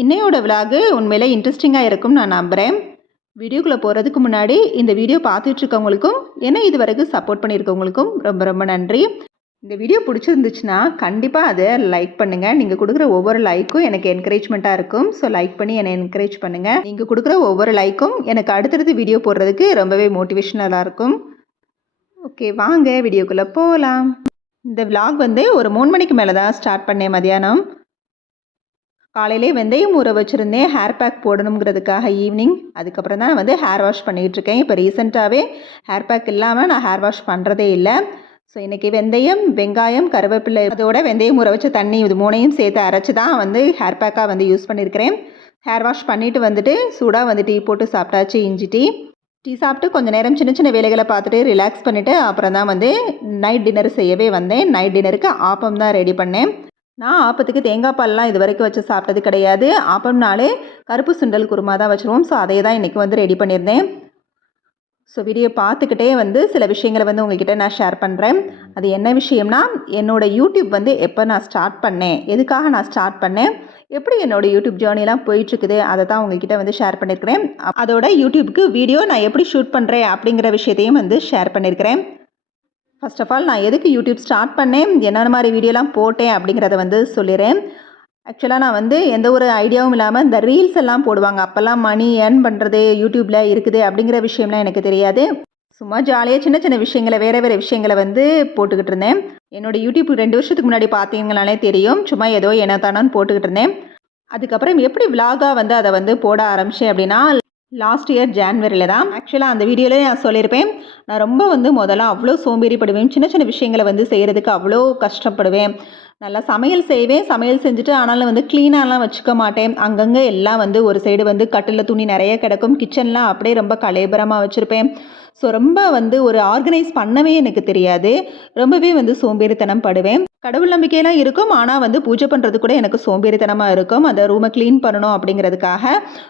இன்னையோட விலாகு உண்மையிலே இன்ட்ரெஸ்டிங்காக இருக்கும்னு நான் நம்புகிறேன். வீடியோக்குள்ளே போகிறதுக்கு முன்னாடி இந்த வீடியோ பார்த்துட்ருக்கவங்களுக்கும் என்ன இது வரைக்கும் சப்போர்ட் பண்ணியிருக்கவங்களுக்கும் ரொம்ப ரொம்ப நன்றி. இந்த வீடியோ பிடிச்சிருந்துச்சுன்னா கண்டிப்பாக அதை லைக் பண்ணுங்கள். நீங்கள் கொடுக்குற ஒவ்வொரு லைக்கும் எனக்கு என்கரேஜ்மெண்ட்டாக இருக்கும். ஸோ லைக் பண்ணி என்னை என்கரேஜ் பண்ணுங்கள். நீங்கள் கொடுக்குற ஒவ்வொரு லைக்கும் எனக்கு அடுத்தடுத்து வீடியோ போடுறதுக்கு ரொம்பவே மோட்டிவேஷனலாக இருக்கும். ஓகே, வாங்க வீடியோக்குள்ளே போகலாம். இந்த விலாக் ஒரு 3 மணிக்கு மேலே தான் ஸ்டார்ட் பண்ணேன். மதியானம் காலையிலே வெந்தயம் ஊற வச்சுருந்தேன் ஹேர் பேக் போடணுங்கிறதுக்காக ஈவினிங். அதுக்கப்புறம் தான் ஹேர் வாஷ் பண்ணிகிட்ருக்கேன். இப்போ ரீசெண்டாகவே ஹேர் பேக் இல்லாமல் நான் ஹேர் வாஷ் பண்ணுறதே இல்லை. ஸோ இன்றைக்கி வெந்தயம், வெங்காயம், கருவேப்பிலை, அதோட வெந்தயம் ஊற வச்ச தண்ணி இது 3ஐயும் சேர்த்து அரைச்சி தான் ஹேர் பேக்காக யூஸ் பண்ணியிருக்கிறேன். ஹேர் வாஷ் பண்ணிவிட்டு சூடாக டீ போட்டு சாப்பிட்டாச்சு. இஞ்சி டீ சாப்பிட்டு கொஞ்சம் நேரம் சின்ன சின்ன வேலைகளை பார்த்துட்டு ரிலாக்ஸ் பண்ணிவிட்டு அப்புறம் தான் நைட் டின்னர் செய்யவே வந்தேன். நைட் டின்னருக்கு ஆப்பம் தான் ரெடி பண்ணேன். நான் ஆப்பத்துக்கு தேங்காய் பால்லாம் இது வரைக்கும் வச்சு சாப்பிட்டது கிடையாது. ஆப்பம்னாலே கருப்பு சுண்டல் குருமா தான் வச்சுருவோம். ஸோ அதே தான் இன்றைக்கி ரெடி பண்ணியிருந்தேன். ஸோ வீடியோ பார்த்துக்கிட்டே சில விஷயங்களை உங்கள்கிட்ட நான் ஷேர் பண்ணுறேன். அது என்ன விஷயம்னா, என்னோடய யூடியூப் எப்போ நான் ஸ்டார்ட் பண்ணேன், எதுக்காக நான் ஸ்டார்ட் பண்ணேன், எப்படி என்னோடய யூடியூப் ஜேர்னிலாம் போயிட்டுருக்குது, அதை தான் உங்கள்கிட்ட ஷேர் பண்ணியிருக்கிறேன். அதோட யூடியூப்புக்கு வீடியோ நான் எப்படி ஷூட் பண்ணுறேன் அப்படிங்கிற விஷயத்தையும் ஷேர் பண்ணியிருக்கிறேன். ஃபர்ஸ்ட் ஆஃப் ஆல் நான் எதுக்கு யூடியூப் ஸ்டார்ட் பண்ணேன், என்னென்ன மாதிரி வீடியோலாம் போட்டேன் அப்படிங்கிறத சொல்லிடுறேன். ஆக்சுவலாக நான் எந்த ஒரு ஐடியாவும் இல்லாமல் இந்த ரீல்ஸ் எல்லாம் போடுவாங்க. அப்போல்லாம் மணி ஏர்ன் பண்ணுறது யூடியூப்பில் இருக்குது அப்படிங்கிற விஷயம்லாம் எனக்கு தெரியாது. சும்மா ஜாலியாக சின்ன சின்ன விஷயங்களை வேறு விஷயங்களை போட்டுக்கிட்டு இருந்தேன். என்னோடய யூடியூப் 2 வருஷத்துக்கு முன்னாடி பார்த்தீங்கனாலே தெரியும். சும்மா ஏதோ என்ன தானோன்னு போட்டுக்கிட்டு இருந்தேன். அதுக்கப்புறம் எப்படி விலாகாக அதை போட ஆரம்பித்தேன் அப்படின்னா, லாஸ்ட் இயர் ஜான்வரியில் தான். ஆக்சுவலாக அந்த வீடியோவில் நான் சொல்லியிருப்பேன், நான் ரொம்ப முதல்ல அவ்வளோ சோம்பேறிப்படுவேன். சின்ன சின்ன விஷயங்களை செய்கிறதுக்கு அவ்வளோ கஷ்டப்படுவேன். நல்லா சமையல் செய்வேன். சமையல் செஞ்சுட்டு ஆனாலும் க்ளீனாலாம் வச்சுக்க மாட்டேன். அங்கங்கே எல்லாம் ஒரு சைடு கட்டில் துணி நிறைய கிடக்கும். கிச்சன்லாம் அப்படியே ரொம்ப கலேபரமாக வச்சுருப்பேன். ஸோ ரொம்ப ஒரு ஆர்கனைஸ் பண்ணவே எனக்கு தெரியாது. ரொம்பவே சோம்பேறித்தனம் படுவேன். கடவுள் நம்பிக்கையெல்லாம் இருக்கும். ஆனால் பூஜை பண்ணுறது கூட எனக்கு சோம்பேறித்தனமாக இருக்கும். அந்த ரூமை க்ளீன் பண்ணணும் அப்படிங்கிறதுக்காக.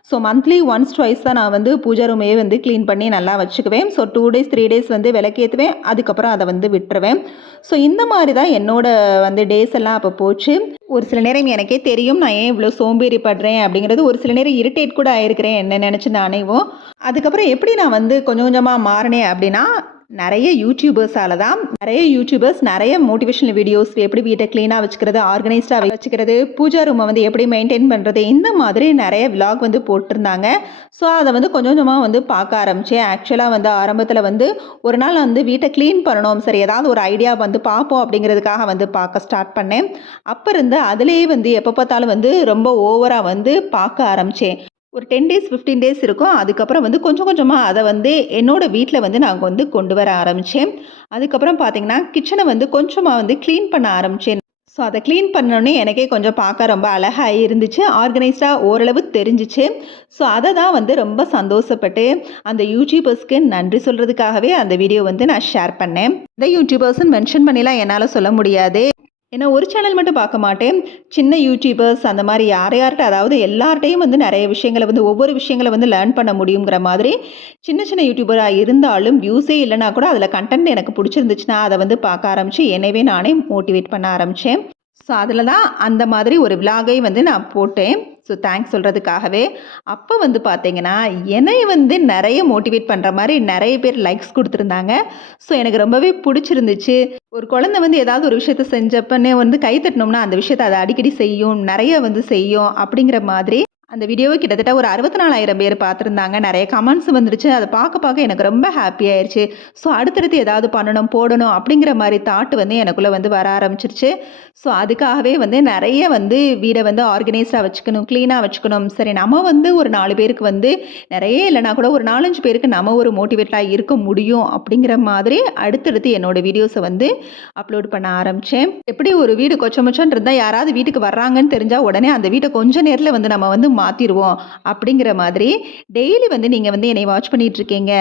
ஸோ மந்த்லி ஒன்ஸ் ட்வைஸ் தான் நான் பூஜை ரூமையே க்ளீன் பண்ணி நல்லா வச்சுக்குவேன். So 2 days 3 days விளக்கேற்றுவேன். அதுக்கப்புறம் அதை விட்டுருவேன். ஸோ இந்த மாதிரி தான் என்னோட டேஸ் எல்லாம் அப்போ போச்சு. ஒரு சில நேரம் எனக்கே தெரியும் நான் ஏன் இவ்வளோ சோம்பேறிப்படுறேன் அப்படிங்கிறது. ஒரு சில நேரம் இரிட்டேட் கூட ஆயிருக்கிறேன் என்ன நினச்சி நானேவும். அதுக்கப்புறம் எப்படி நான் கொஞ்சம் கொஞ்சமாக மாறினேன் அப்படின்னா, நிறைய யூடியூபர்ஸால் தான். நிறைய யூடியூபர்ஸ் நிறைய மோட்டிவேஷனல் வீடியோஸ், எப்படி வீட்டை க்ளீனாக வச்சுக்கிறது, ஆர்கனைஸ்டாக வச்சுக்கிறது, பூஜா ரூமை எப்படி மெயின்டைன் பண்ணுறது, இந்த மாதிரி நிறைய விலாக் போட்டிருந்தாங்க. ஸோ அதை கொஞ்சம் கொஞ்சமாக பார்க்க ஆரம்பித்தேன். ஆக்சுவலாக ஆரம்பத்தில் ஒரு நாள் வீட்டை க்ளீன் பண்ணணும், சரி ஏதாவது ஒரு ஐடியா பார்ப்போம் அப்படிங்கிறதுக்காக பார்க்க ஸ்டார்ட் பண்ணேன். அப்போ இருந்து அதுலேயே எப்போ பார்த்தாலும் ரொம்ப ஓவராக பார்க்க ஆரம்பித்தேன். ஒரு 10 days 15 days இருக்கும். அதுக்கப்புறம் கொஞ்சம் கொஞ்சமாக அதை என்னோடய வீட்டில் நாங்கள் கொண்டு வர ஆரம்பித்தேன். அதுக்கப்புறம் பார்த்திங்கன்னா கிச்சனை கொஞ்சமாக க்ளீன் பண்ண ஆரம்பித்தேன். ஸோ அதை க்ளீன் பண்ணோன்னே எனக்கே கொஞ்சம் பார்க்க ரொம்ப அழகாக இருந்துச்சு. ஆர்கனைஸ்டாக ஓரளவு தெரிஞ்சிச்சு. ஸோ அதை தான் ரொம்ப சந்தோஷப்பட்டு அந்த யூடியூபர்ஸ்க்கு நன்றி சொல்கிறதுக்காகவே அந்த வீடியோ நான் ஷேர் பண்ணேன். இந்த யூடியூபர்ஸ்ன்னு மென்ஷன் பண்ணிலாம் என்னால் சொல்ல முடியாது. ஏன்னா ஒரு சேனல் மட்டும் பார்க்க மாட்டேன். சின்ன யூடியூபர்ஸ் அந்த மாதிரி யார்கிட்ட, அதாவது எல்லார்ட்டையும் நிறைய விஷயங்களை ஒவ்வொரு விஷயங்களை லேர்ன் பண்ண முடியுங்கிற மாதிரி சின்ன சின்ன யூடியூபராக இருந்தாலும் வியூஸே இல்லைனா கூட அதில் கண்டென்ட் எனக்கு பிடிச்சிருந்துச்சுன்னா அதை பார்க்க ஆரம்பித்து என்னவே நானே மோட்டிவேட் பண்ண ஆரம்பித்தேன். ஸோ அதில் தான் அந்த மாதிரி ஒரு விலாகை நான் போட்டேன். ஸோ தேங்க்ஸ் சொல்கிறதுக்காகவே. அப்போ பார்த்தீங்கன்னா என்னை நிறைய மோட்டிவேட் பண்ணுற மாதிரி நிறைய பேர் லைக்ஸ் கொடுத்துருந்தாங்க. ஸோ எனக்கு ரொம்பவே பிடிச்சிருந்துச்சு. ஒரு குழந்தை ஏதாவது ஒரு விஷயத்த செஞ்சப்பன்னே கை தட்டினோம்னா அந்த விஷயத்தை அதை அடிக்கடி செய்யும், நிறைய செய்யும் அப்படிங்கிற மாதிரி. அந்த வீடியோவை கிட்டத்தட்ட ஒரு 64,000 பேர் பார்த்துருந்தாங்க. நிறைய கமெண்ட்ஸ் வந்துடுச்சு. அதை பார்க்க எனக்கு ரொம்ப ஹாப்பி ஆயிடுச்சு. ஸோ அடுத்தடுத்து ஏதாவது பண்ணணும், போடணும் அப்படிங்கிற மாதிரி தாட்டு எனக்குள்ளே வர ஆரம்பிச்சிருச்சு. ஸோ அதுக்காகவே நிறைய வீடை ஆர்கனைஸ்டாக வச்சுக்கணும், க்ளீனாக வச்சுக்கணும். சரி நம்ம ஒரு 4 பேருக்கு நிறைய இல்லைனா கூட ஒரு 4-5 பேருக்கு நம்ம ஒரு மோட்டிவேட்டாக இருக்க முடியும் அப்படிங்கிற மாதிரி அடுத்தடுத்து என்னோடய வீடியோஸை அப்லோட் பண்ண ஆரம்பித்தேன். எப்படி ஒரு வீடு கொச்சமொச்சன்னு இருந்தால் யாராவது வீட்டுக்கு வர்றாங்கன்னு தெரிஞ்சால் உடனே அந்த வீட்டை கொஞ்சம் நேரத்தில் நம்ம மாற்றிடுவோம் அப்படிங்கிற மாதிரி டெய்லி வந்து நீங்கள் வந்து என்னை வாட்ச் பண்ணிகிட்ருக்கீங்க.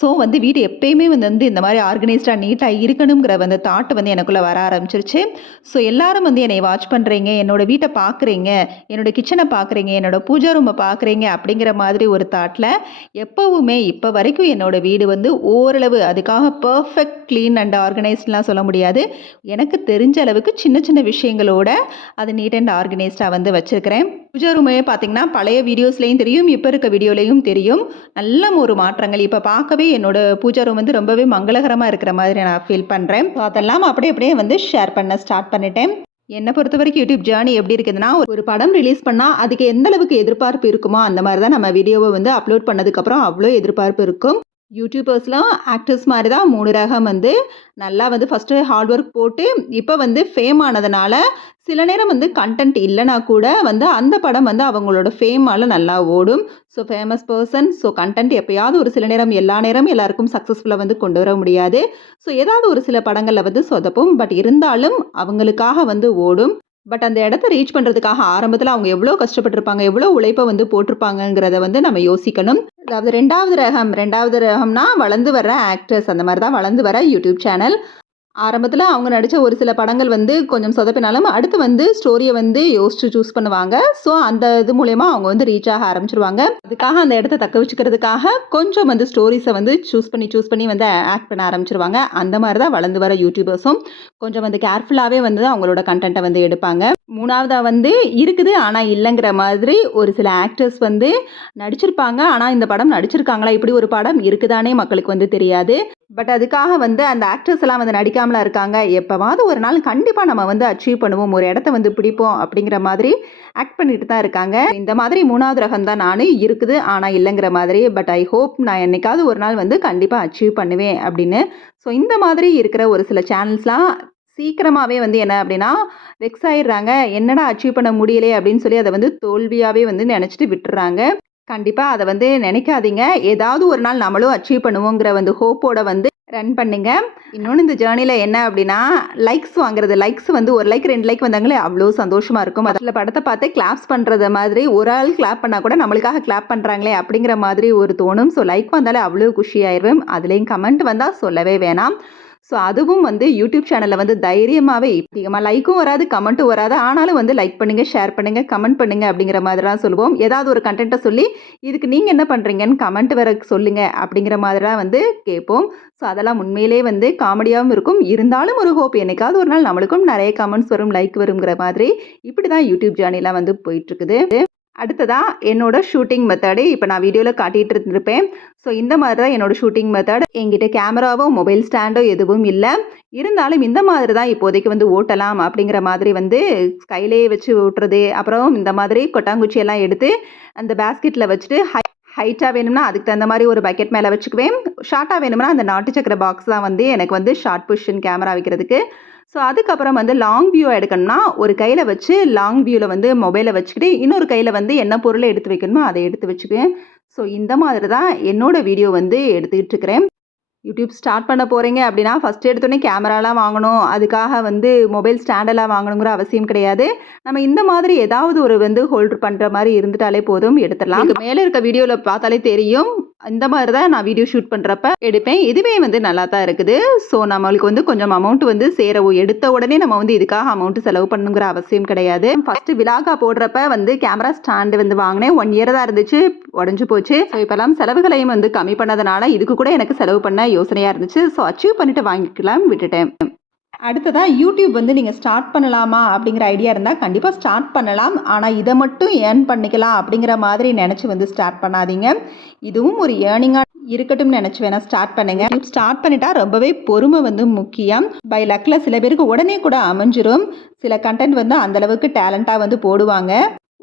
ஸோ வந்து வீடு எப்பயுமே வந்து இந்த மாதிரி ஆர்கனைஸ்டாக நீட்டாக இருக்கணுங்கிற வந்து தாட் வந்து எனக்குள்ளே வர ஆரம்பிச்சிருச்சு. ஸோ எல்லாரும் வந்து என்னை வாட்ச் பண்ணுறீங்க, என்னோடய வீட்டை பார்க்குறீங்க, என்னோடய கிச்சனை பார்க்குறீங்க, என்னோடய பூஜா ரூமை பார்க்குறீங்க அப்படிங்கிற மாதிரி ஒரு தாட்டில் எப்போவுமே இப்போ வரைக்கும் என்னோடய வீடு வந்து ஓரளவு, அதுக்காக பர்ஃபெக்ட் க்ளீன் அண்ட் ஆர்கனைஸ்ட்லாம் சொல்ல முடியாது, எனக்கு தெரிஞ்ச அளவுக்கு சின்ன சின்ன விஷயங்களோட அது நீட் அண்ட் ஆர்கனைஸ்டாக வந்து வச்சுருக்கிறேன். பூஜா ரூமே பார்த்திங்கன்னா பழைய வீடியோஸ்லேயும் தெரியும், இப்போ இருக்க வீடியோலையும் தெரியும், நல்ல ஒரு மாற்றங்கள். இப்போ பார்க்கவே என்னோடய பூஜா ரூம் வந்து ரொம்பவே மங்களகரமாக இருக்கிற மாதிரி நான் ஃபீல் பண்ணுறேன். ஸோ அதெல்லாம் அப்படியே வந்து ஷேர் பண்ண ஸ்டார்ட் பண்ணிட்டேன். என்னை பொறுத்த வரைக்கும் யூடியூப் ஜேர்னி எப்படி இருக்குதுன்னா, ஒரு படம் ரிலீஸ் பண்ணால் அதுக்கு எந்த அளவுக்கு எதிர்பார்ப்பு இருக்குமோ அந்த மாதிரி தான் நம்ம வீடியோவை வந்து அப்லோட் பண்ணதுக்கப்புறம் அவ்வளோ எதிர்பார்ப்பு இருக்கும். யூடியூபர்ஸ்லாம் ஆக்டர்ஸ் மாதிரி தான் 3 ரகம் வந்து நல்லா வந்து ஃபஸ்ட்டு ஹார்ட் ஒர்க் போட்டு இப்போ வந்து ஃபேம் ஆனதுனால சில நேரம் வந்து கண்டென்ட் இல்லைனா கூட வந்து அந்த படம் வந்து அவங்களோட ஃபேமால் நல்லா ஓடும். So famous person, so content எப்போயாவது ஒரு சில நேரம், எல்லா நேரம் எல்லாருக்கும் சக்ஸஸ்ஃபுல்லாக வந்து கொண்டு வர முடியாது. ஸோ ஏதாவது ஒரு சில படங்களில் வந்து சொதப்பும், பட் இருந்தாலும் அவங்களுக்காக வந்து ஓடும். பட் அந்த இடத்த ரீச் பண்ணுறதுக்காக ஆரம்பத்தில் அவங்க எவ்வளோ கஷ்டப்பட்டிருப்பாங்க, எவ்வளோ உழைப்பை வந்து போட்டிருப்பாங்கங்கிறத வந்து நம்ம யோசிக்கணும். அதாவது ரெண்டாவது ரகம்னா வளர்ந்து வர ஆக்டர்ஸ், அந்த மாதிரி தான் வளர்ந்து வர யூடியூப் சேனல். ஆரம்பத்தில் அவங்க நடித்த ஒரு சில படங்கள் வந்து கொஞ்சம் சொதப்பினாலும் அடுத்து வந்து ஸ்டோரியை வந்து யோசிச்சு சூஸ் பண்ணுவாங்க. ஸோ அந்த இது மூலயமா அவங்க வந்து ரீச் ஆக ஆரம்பிச்சிருவாங்க. அதுக்காக அந்த இடத்த தக்க வச்சுக்கிறதுக்காக கொஞ்சம் வந்து ஸ்டோரிஸை வந்து சூஸ் பண்ணி வந்து ஆக்ட் பண்ண ஆரம்பிச்சிருவாங்க. அந்த மாதிரி தான் வளர்ந்து வர யூடியூபர்ஸும் கொஞ்சம் வந்து கேர்ஃபுல்லாகவே வந்து அவங்களோட கண்டென்ட்டை வந்து எடுப்பாங்க. மூணாவதாக வந்து இருக்குது ஆனால் இல்லைங்கிற மாதிரி ஒரு சில ஆக்டர்ஸ் வந்து நடிச்சிருப்பாங்க, ஆனால் இந்த படம் நடிச்சிருக்காங்களா, இப்படி ஒரு படம் இருக்குதானே மக்களுக்கு வந்து தெரியாது. பட் அதுக்காக வந்து அந்த ஆக்டர்ஸ் எல்லாம் வந்து நடிக்காமலாம் இருக்காங்க, எப்போவாவது ஒரு நாள் கண்டிப்பாக நம்ம வந்து அச்சீவ் பண்ணுவோம், ஒரு இடத்த வந்து பிடிப்போம் அப்படிங்கிற மாதிரி ஆக்ட் பண்ணிட்டு தான் இருக்காங்க. இந்த மாதிரி 3வது ரகம் தான் நான், இருக்குது ஆனால் இல்லைங்கிற மாதிரி. பட் ஐ ஹோப் நான் என்னைக்காவது ஒரு நாள் வந்து கண்டிப்பாக அச்சீவ் பண்ணுவேன் அப்படின்னு. ஸோ இந்த மாதிரி இருக்கிற ஒரு சில சேனல்ஸ்லாம் சீக்கிரமாகவே வந்து என்ன அப்படின்னா வெக்ஸ் ஆயிடுறாங்க, என்னடா அச்சீவ் பண்ண முடியலையே அப்படின்னு சொல்லி அதை வந்து தோல்வியாகவே வந்து நினச்சிட்டு விட்டுறாங்க. கண்டிப்பாக அதை வந்து நினைக்காதீங்க, ஏதாவது ஒரு நாள் நம்மளும் அச்சீவ் பண்ணுவோங்கிற வந்து ஹோப்போட வந்து ரன் பண்ணுங்க. இன்னொன்று இந்த ஜேர்னியில் என்ன அப்படின்னா லைக்ஸ் வாங்குறது. லைக்ஸ் வந்து 1 லைக் 2 லைக் வந்தாங்களே அவ்வளோ சந்தோஷமாக இருக்கும். அதில் படத்தை பார்த்து கிளாப்ஸ் பண்ணுறது மாதிரி ஒரு ஆள் கிளாப் பண்ணால் கூட நம்மளுக்காக கிளாப் பண்ணுறாங்களே அப்படிங்கிற மாதிரி ஒரு தோணும். ஸோ லைக் வந்தாலே அவ்வளோ குஷியாயிருவேன். அதுலேயும் கமெண்ட் வந்தால் சொல்லவே வேணாம். ஸோ அதுவும் வந்து யூடியூப் சேனலில் வந்து தைரியமாகவே அதிகமாக லைக்கும் வராது, கமெண்ட்டும் வராது, ஆனாலும் வந்து லைக் பண்ணுங்கள், ஷேர் பண்ணுங்கள், கமெண்ட் பண்ணுங்கள் அப்படிங்கிற மாதிரிலாம் சொல்லுவோம். ஏதாவது ஒரு கண்டென்ட்டை சொல்லி இதுக்கு நீங்கள் என்ன பண்ணுறீங்கன்னு கமெண்ட் வர சொல்லுங்கள் அப்படிங்கிற மாதிரிலாம் வந்து கேட்போம். ஸோ அதெல்லாம் உண்மையிலே வந்து காமெடியாகவும் இருக்கும். இருந்தாலும் ஒரு ஹோப், என்னைக்காவது ஒரு நாள் நம்மளுக்கும் நிறைய கமெண்ட்ஸ் வரும், லைக் வருங்கிற மாதிரி இப்படி தான் யூடியூப் ஜேர்னிலாம் வந்து போயிட்டுருக்குது. அடுத்ததாக என்னோட ஷூட்டிங் மெத்தடு இப்போ நான் வீடியோவில் காட்டிகிட்டு இருந்திருப்பேன். ஸோ இந்த மாதிரி தான் என்னோடய ஷூட்டிங் மெத்தட். என்கிட்ட கேமராவோ மொபைல் ஸ்டாண்டோ எதுவும் இல்லை, இருந்தாலும் இந்த மாதிரி தான் இப்போதைக்கு வந்து ஓட்டலாம் அப்படிங்கிற மாதிரி வந்து கையிலே வச்சு ஓட்டுறது. அப்புறம் இந்த மாதிரி கொட்டாங்குச்சியெல்லாம் எடுத்து அந்த பேஸ்கெட்டில் வச்சுட்டு ஹைட்டாக வேணும்னா அதுக்கு தகுந்த மாதிரி ஒரு பக்கெட் மேலே வச்சுக்குவேன். ஷார்ட்டாக வேணும்னா அந்த நாட்டு சக்கரை பாக்ஸ் தான் வந்து எனக்கு வந்து ஷார்ட் பொசிஷன் கேமரா வைக்கிறதுக்கு. ஸோ அதுக்கப்புறம் வந்து லாங் வியூ எடுக்கணும்னா ஒரு கையில் வச்சு லாங் வியூவில் வந்து மொபைலை வச்சுக்கிட்டு இன்னொரு கையில் வந்து என்ன பொருளை எடுத்து வைக்கணுமோ அதை எடுத்து வச்சுக்குவேன். ஸோ இந்த மாதிரி தான் என்னோடய வீடியோ வந்து எடுத்துக்கிட்டு இருக்கிறேன். யூடியூப் ஸ்டார்ட் பண்ண போகிறீங்க அப்படின்னா ஃபஸ்ட் எடுத்தோடனே கேமராலாம் வாங்கணும், அதுக்காக வந்து மொபைல் ஸ்டாண்டெல்லாம் வாங்கணுங்கிற அவசியம் கிடையாது. நம்ம இந்த மாதிரி ஏதாவது ஒரு வந்து ஹோல்டர் பண்ணுற மாதிரி இருந்துட்டாலே போதும், எடுத்துடலாம். மேலே இருக்க வீடியோவில் பார்த்தாலே தெரியும், இந்த மாதிரி தான் நான் வீடியோ ஷூட் பண்ணுறப்ப எடுப்பேன். இதுவே வந்து நல்லா தான் இருக்குது. ஸோ நம்மளுக்கு வந்து கொஞ்சம் அமௌண்ட் வந்து சேரவும், எடுத்த உடனே நம்ம வந்து இதுக்காக அமௌண்ட் செலவு பண்ணுங்கிற அவசியம் கிடையாது. ஃபஸ்ட்டு விலாகா போடுறப்ப வந்து கேமரா ஸ்டாண்டு வந்து வாங்கினேன், 1 இயர் தான் இருந்துச்சு, உடஞ்சி போச்சு. ஸோ இப்போல்லாம் செலவுகளையும் வந்து கம்மி பண்ணதுனால இதுக்கு கூட எனக்கு செலவு பண்ண யோசனையாக இருந்துச்சு. ஸோ அச்சீவ் பண்ணிவிட்டு வாங்கிக்கலாம் விட்டுட்டேன். அடுத்ததாக யூடியூப் வந்து நீங்கள் ஸ்டார்ட் பண்ணலாமா அப்படிங்கிற ஐடியா இருந்தால் கண்டிப்பாக ஸ்டார்ட் பண்ணலாம். ஆனால் இதை மட்டும் ஏர்ன் பண்ணிக்கலாம் அப்படிங்கிற மாதிரி நினச்சி வந்து ஸ்டார்ட் பண்ணாதீங்க. இதுவும் ஒரு ஏர்னிங்காக இருக்கட்டும் நினச்சி வேணால் ஸ்டார்ட் பண்ணுங்கள். யூடியூப் ஸ்டார்ட் பண்ணிட்டா ரொம்பவே பொறுமை வந்து முக்கியம். பை லக்கில் சில பேருக்கு உடனே கூட அமைஞ்சிரும். சில கண்டென்ட் வந்து அந்தளவுக்கு டேலண்ட்டாக வந்து போடுவாங்க.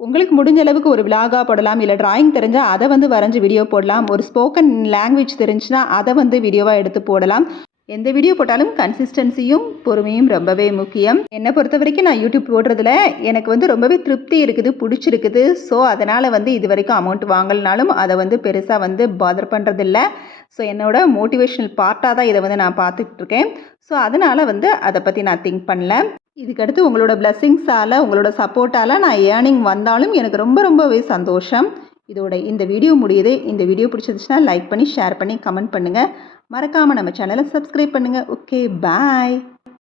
உங்களுக்கு முடிஞ்ச அளவுக்கு ஒரு விலாகா போடலாம், இல்லை டிராயிங் தெரிஞ்சால் அதை வந்து வரைஞ்சி வீடியோ போடலாம், ஒரு ஸ்போக்கன் லாங்குவேஜ் தெரிஞ்சுன்னா அதை வந்து வீடியோவாக எடுத்து போடலாம். எந்த வீடியோ போட்டாலும் கன்சிஸ்டன்சியும் பொறுமையும் ரொம்பவே முக்கியம். என்னை பொறுத்த வரைக்கும் நான் யூடியூப் போடுறதுல எனக்கு வந்து ரொம்பவே திருப்தி இருக்குது, பிடிச்சிருக்குது. ஸோ அதனால் வந்து இது வரைக்கும் அமௌண்ட் வாங்கலனாலும் அதை வந்து பெருசாக வந்து பாதர் பண்ணுறதில்ல. ஸோ என்னோட மோட்டிவேஷனல் பார்ட்டாக தான் இதை வந்து நான் பார்த்துட்ருக்கேன். ஸோ அதனால் வந்து அதை பற்றி நான் திங்க் பண்ணல. இதுக்கடுத்து உங்களோட பிளெஸ்ஸிங்ஸால் உங்களோட சப்போர்ட்டால் நான் ஏர்னிங் வந்தாலும் எனக்கு ரொம்பவே சந்தோஷம். இதோட இந்த வீடியோ முடியுது. இந்த வீடியோ பிடிச்சிருந்துச்சுன்னா லைக் பண்ணி ஷேர் பண்ணி கமெண்ட் பண்ணுங்கள். மறக்காமல் நம்ம சேனலை சப்ஸ்கிரைப் பண்ணுங்கள். ஓகே, பாய்.